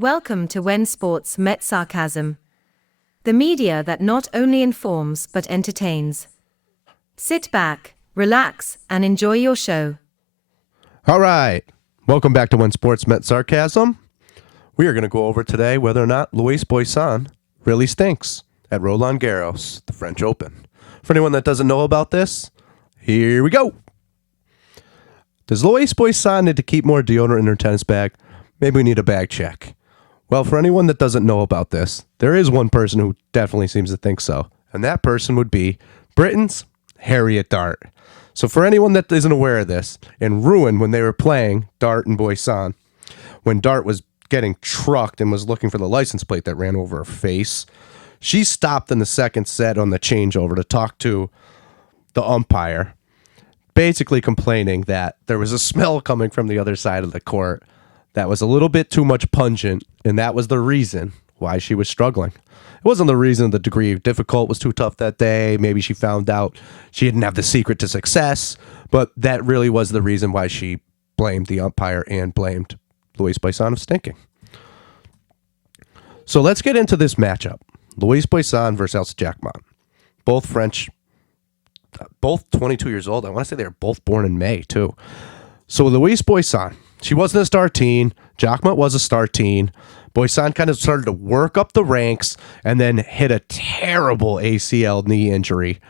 Welcome to When Sports Met Sarcasm, the media that not only informs but entertains. Sit back, relax, and enjoy your show. All right. Welcome back to When Sports Met Sarcasm. We are going to go over today whether or not Loïs Boisson really stinks at Roland Garros, the French Open. For anyone that doesn't know about this, here we go. Does Loïs Boisson need to keep more deodorant in her tennis bag? Maybe we need a bag check. Well, for anyone that doesn't know about this, there is one person who definitely seems to think so, and that person would be Britain's Harriet Dart. So for anyone that isn't aware of this, in Rouen, when they were playing Dart and Boisson, when Dart was getting trucked and was looking for the license plate that ran over her face, she stopped in the second set on the changeover to talk to the umpire, basically complaining that there was a smell coming from the other side of the court that was a little bit too much pungent, and that was the reason why she was struggling. It wasn't the reason the degree of difficult was too tough that day. Maybe she found out she didn't have the secret to success, but that really was the reason why she blamed the umpire and blamed Loïs Boisson of stinking. So let's get into this matchup. Loïs Boisson versus Elsa Jacquemont. Both French, both 22 years old. I want to say they were both born in May, too. So Loïs Boisson, she wasn't a star teen. Jacquemont was a star teen. Boisson kind of started to work up the ranks and then hit a terrible ACL knee injury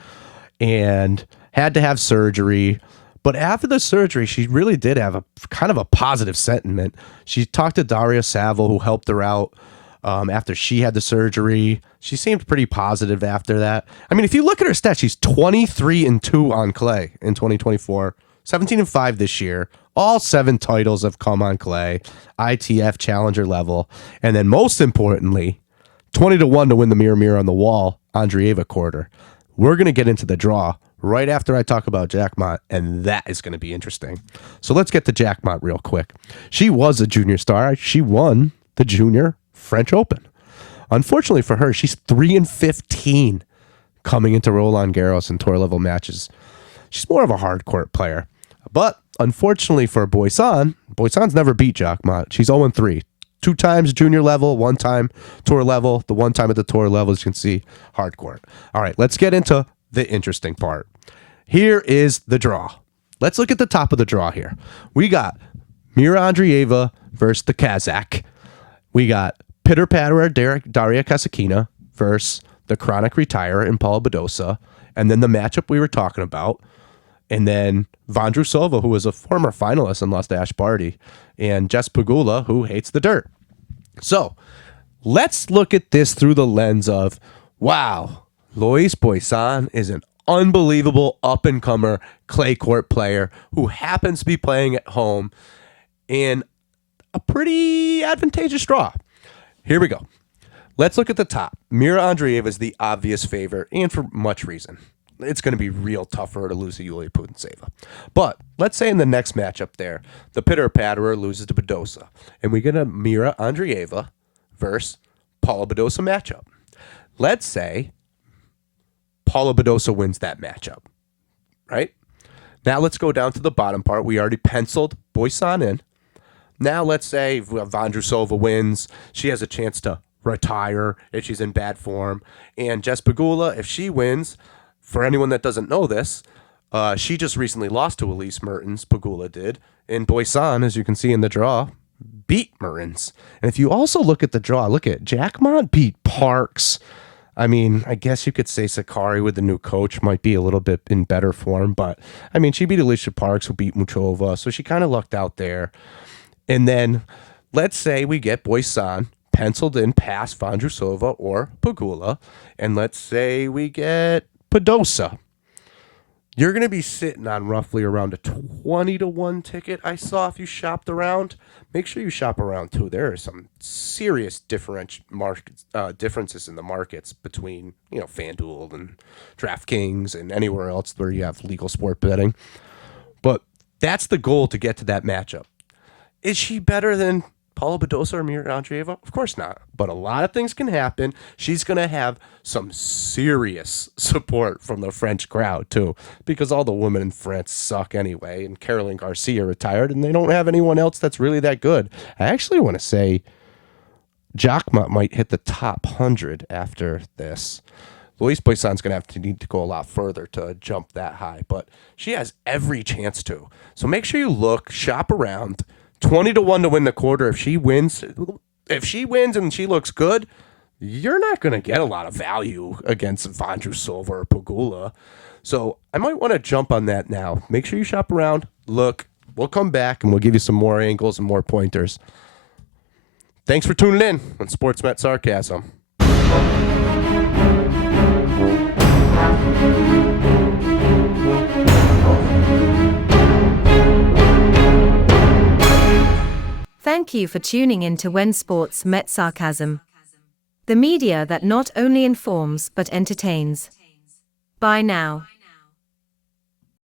and had to have surgery. But after the surgery, she really did have a kind of a positive sentiment. She talked to Daria Saville, who helped her out after she had the surgery. She seemed pretty positive after that. I mean, if you look at her stats, she's 23-2 on clay in 2024, 17-5 this year. All 7 titles have come on clay, ITF challenger level, and then most importantly, 20-1 to win the Mirror on the Wall Andreeva quarter. We're going to get into the draw right after I talk about Jacquemont, and that is going to be interesting. So let's get to Jacquemont real quick. She was a junior star. She won the junior French Open. Unfortunately for her, she's 3-15 coming into Roland Garros and tour level matches. She's more of a hard court player. But unfortunately for Boisson's never beat Jacquemont. She's 0-3. 2 times junior level, 1 time tour level. The 1 time at the tour level, as you can see, hard court. All right, let's get into the interesting part. Here is the draw. Let's look at the top of the draw here. We got Mira Andreeva versus the Kazakh. We got pitter-patterer Daria Kasatkina versus the chronic retirer in Paula Badosa. And then the matchup we were talking about. And then Vondrousova, who was a former finalist and lost to Ash Barty, and Jess Pegula, who hates the dirt. So let's look at this through the lens of, wow, Loïs Boisson is an unbelievable up-and-comer clay court player who happens to be playing at home in a pretty advantageous draw. Here we go. Let's look at the top. Mira Andreeva is the obvious favorite, and for much reason. It's going to be real tough for her to lose to Yulia Putintseva. But let's say in the next matchup there, the pitter-patterer loses to Badosa, and we get a Mira Andreeva versus Paula Badosa matchup. Let's say Paula Badosa wins that matchup, right? Now let's go down to the bottom part. We already penciled Boisson in. Now let's say Vondrousova wins. She has a chance to retire if she's in bad form. And Jess Pegula, if she wins, for anyone that doesn't know this, she just recently lost to Elise Mertens, Pegula did. And Boisson, as you can see in the draw, beat Mertens. And if you also look at the draw, look at Jacquemont beat Parks. I mean, I guess you could say Sakari with the new coach might be a little bit in better form. But, I mean, she beat Alicia Parks, who beat Muchova. So she kind of lucked out there. And then let's say we get Boisson penciled in past Vondrousova or Pegula. And let's say we get Badosa. You're going to be sitting on roughly around a 20-1 ticket I saw if you shopped around. Make sure you shop around, too. There are some serious differences in the markets between, FanDuel and DraftKings and anywhere else where you have legal sport betting. But that's the goal to get to that matchup. Is she better than Paula Badosa or Mira Andreeva? Of course not. But a lot of things can happen. She's going to have some serious support from the French crowd, too, because all the women in France suck anyway, and Caroline Garcia retired, and they don't have anyone else that's really that good. I actually want to say Jacma might hit the top 100 after this. Loïs Boisson's going to need to go a lot further to jump that high, but she has every chance to. So make sure you look, shop around. 20-1 to win the quarter. If she wins and she looks good, you're not going to get a lot of value against Vondrousova or Pegula. So I might want to jump on that now. Make sure you shop around, look. We'll come back and we'll give you some more angles and more pointers. Thanks for tuning in on Sports Met Sarcasm. Thank you for tuning in to When Sports Met Sarcasm, the media that not only informs but entertains. Bye now.